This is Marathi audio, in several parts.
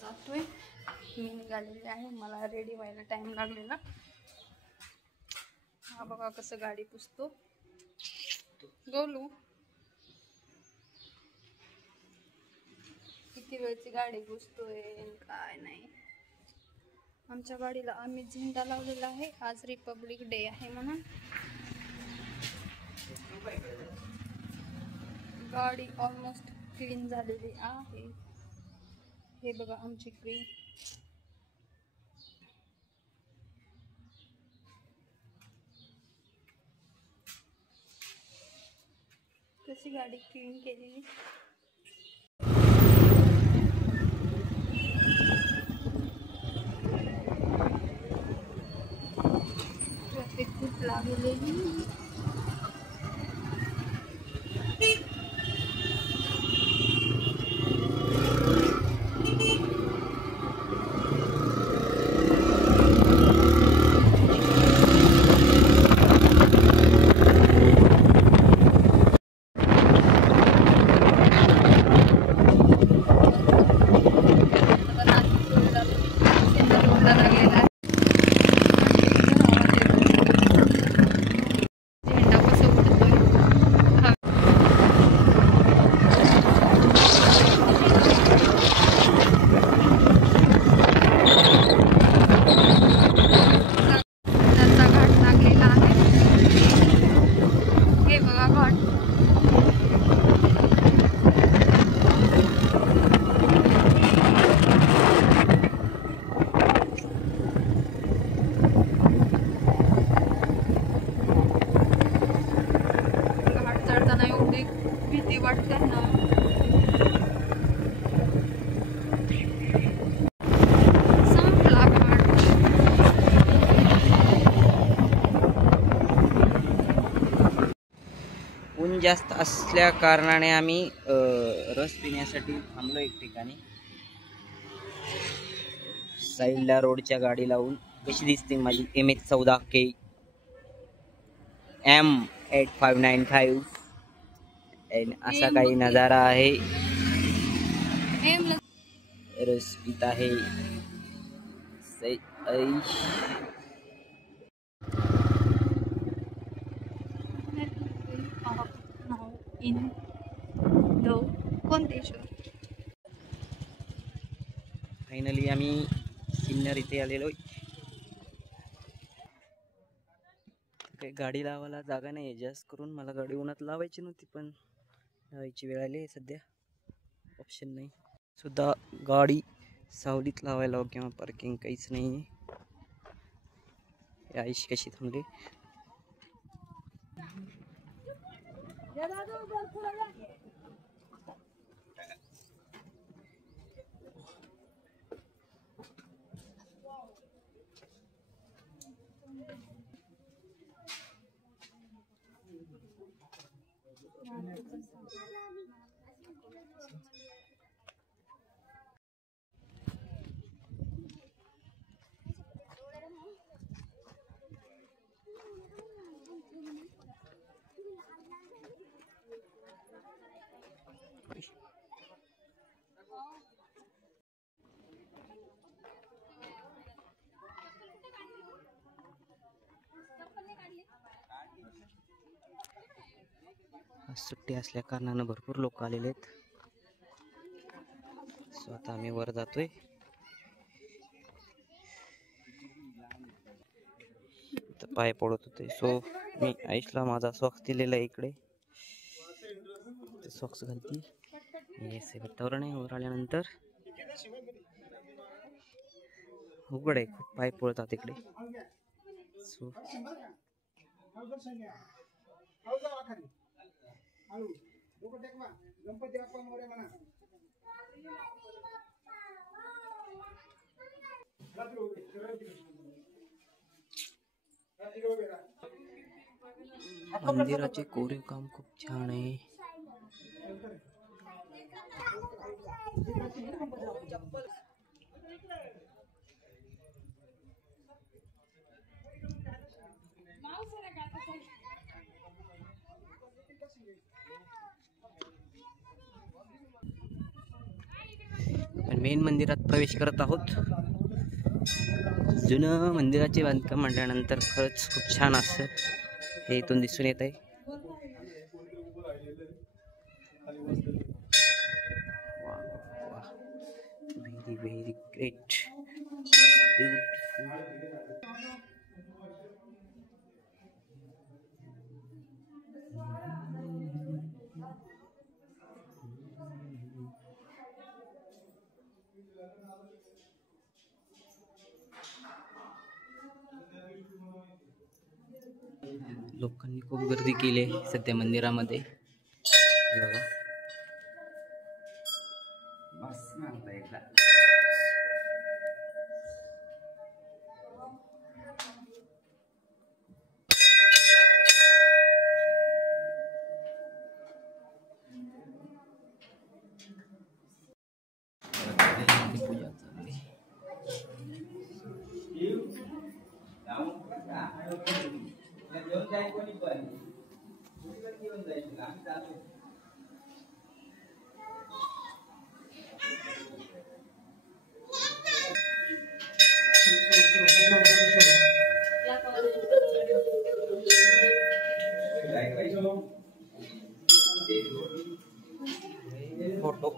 जातोय मी निघालेले आहे, मला रेडी व्हायला टाइम लागलेला। हा बघा कसं गाडी पुसतो गोलू, किती वेळची गाडी पुसतोय काय नाही। आमच्या गाडीला आम्ही झेंडा लावलेला आहे, आज रिपब्लिक डे आहे म्हणून। गाडी ऑलमोस्ट क्लीन झालेली आहे, हे बघा आमची क्लीन। कशी गाडी क्लीन केलेली। ट्रॅफिक खूप लागलेली। भीती वाटते ना। संपला घाट। ऊन जास्त असल्या कारणाने आम्ही रस पिण्यासाठी थांबलो एक ठिकाणी। साईडला रोडच्या गाडी लावून। कशी दिसते माझी MH14K M8595 असा काही नजारा आहे। रस पित आहे इन द कोंतेश्वर। फायनली आम्ही सिन्नर इथे आलेलो। काही गाडी लावायला जागा नाही, जास्त करून मला गाडी उन्हात लावायची नव्हती, पण लावायची वेळ आली सध्या, ऑप्शन नाही। सुद्धा गाडी सावलीत लावायला किंवा पार्किंग काहीच नाही। आईश कशी थांबली। सुट्टी असल्या कारणानं भरपूर लोक आलेले आहेत। सो आता आम्ही वर जातोय। पाय पडत होते, सो मी आईशला माझा सॉक्स दिलेला आहे इकडे, सॉक्स घालती। येस बट्टावर नाही, वर आल्यानंतर उघड आहे, खूप पाय पळतात इकडे। सो मंदिराचे कोरीव काम खूप छान आहे। मेन मंदिरात प्रवेश करत आहोत. जुनं मंदिराचे बांधकाम म्हटल्यानंतर खरंच खूप छान असतं हे इथून दिसून येत आहे. Very very great, beautiful. लोकांनी खूप गर्दी केली आहे सध्या मंदिरामध्ये. हे बघा. पूजा चालली. फोटो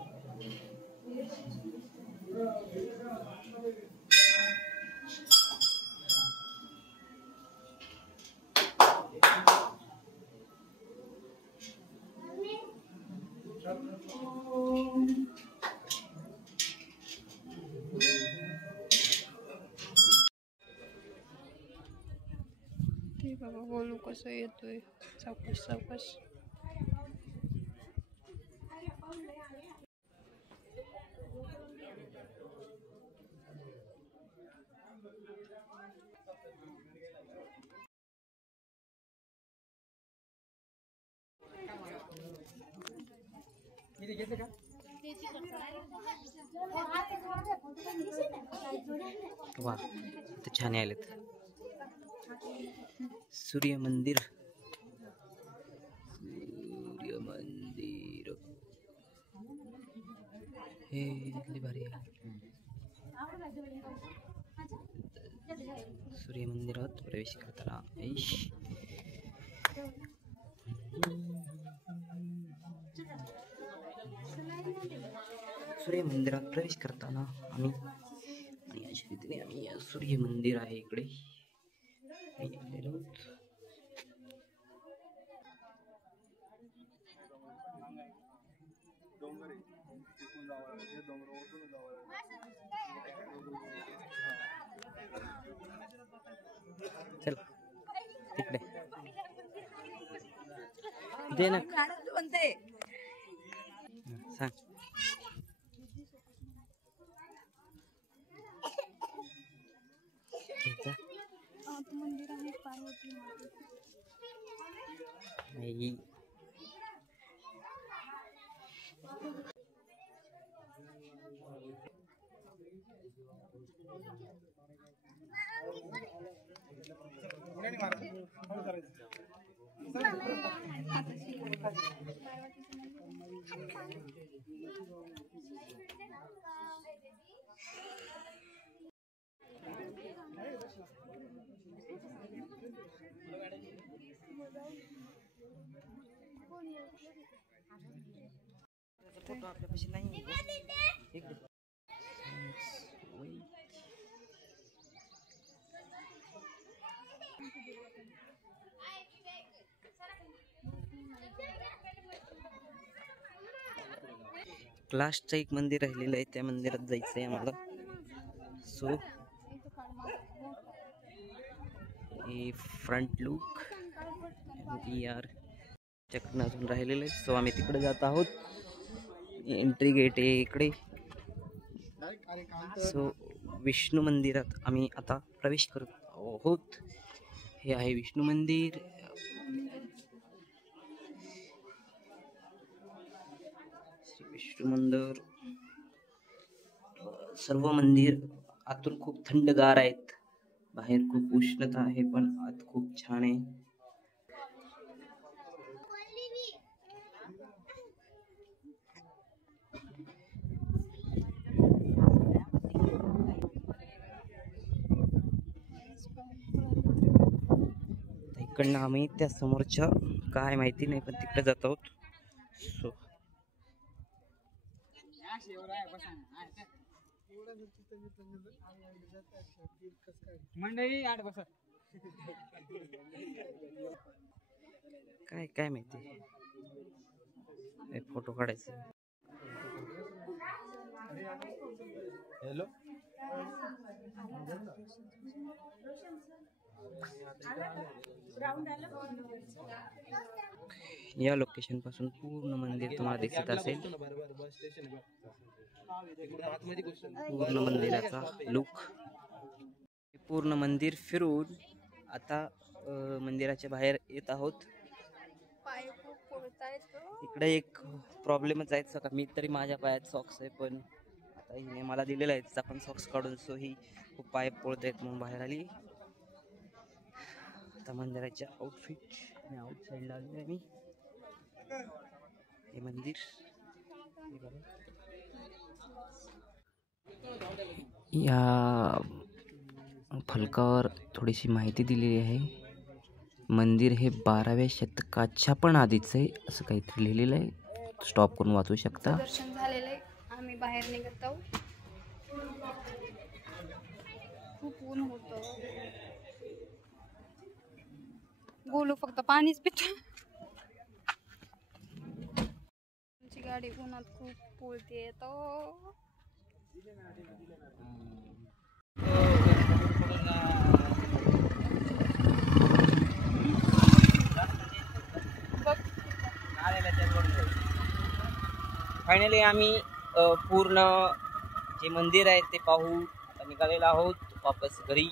ते बघा बोलू कसं येतोय सावकाश सावकाश. वा, तर छान आलेत. सूर्य मंदिर, सूर्य मंदिर हे इथले भारी आहे. सूर्य मंदिरात प्रवेश करताना सूर्य मंदिरात प्रवेश करताना आम्ही आणि अशा रीतीने आम्ही सूर्य मंदिर आहे इकडे आलेलो आहोत. चल तिकडे दे ना सांग. आत मंदिर आहे पार्वती नाही. फोटो आपल्यापाशी नाही. लास्टचं एक मंदिर राहिलेलं आहे, त्या मंदिरात जायचं आहे आम्हाला. सो हे फ्रंट लुक चकडनं अजून राहिलेलं आहे. सो आम्ही तिकडे जात आहोत. एंट्री गेट आहे इकडे. सो विष्णू मंदिरात आम्ही आता प्रवेश करत आहोत. हे आहे विष्णू मंदिर. विष्णू मंदिर सर्व मंदिर आतून खूप थंडगार आहेत. बाहेर खूप उष्णता आहे पण आत खूप छान आहे. तिकडनं आम्ही त्या समोरच्या काय माहिती नाही पण तिकडे जात आहोत. सो मंडळी आठ बसा. काय काय माहिती फोटो काढायचे. हॅलो या लोकेशन पासून पूर्ण मंदिर तुम्हाला दिसत असेल. पूर्ण मंदिराचा लुक. पूर्ण मंदिर फिरून आता मंदिराच्या बाहेर येत आहोत. पाय खूप पोळतायत. इकडे एक प्रॉब्लेमच आहे का मी तरी माझ्या पायात सॉक्स आहे पण आता हिने मला दिलेला आहे तिचा पण सॉक्स काढून. सो ही खूप पाय पोळत आहेत म्हणून बाहेर आली. आता मंदिराच्या आउटफिट आणि आउट साईडला आलो आहे मी. हे मंदिर या फलकावर थोडीशी माहिती दिलेली आहे. मंदिर हे 12व्या शतकाच्या पण आधीचं आहे असं काहीतरी लिहिलेलं आहे. स्टॉप करून वाचू शकता. दर्शन झालेलं आहे. आम्ही बाहेर निघत आहोत. खूप ऊन होतं. बोलू फक्त पाणीच पितो. तुमची गाडी उन्हात खूप पोळते तो. फायनली आम्ही पूर्ण जे मंदिर आहे ते पाहू आता निघालेलो आहोत वापस घरी.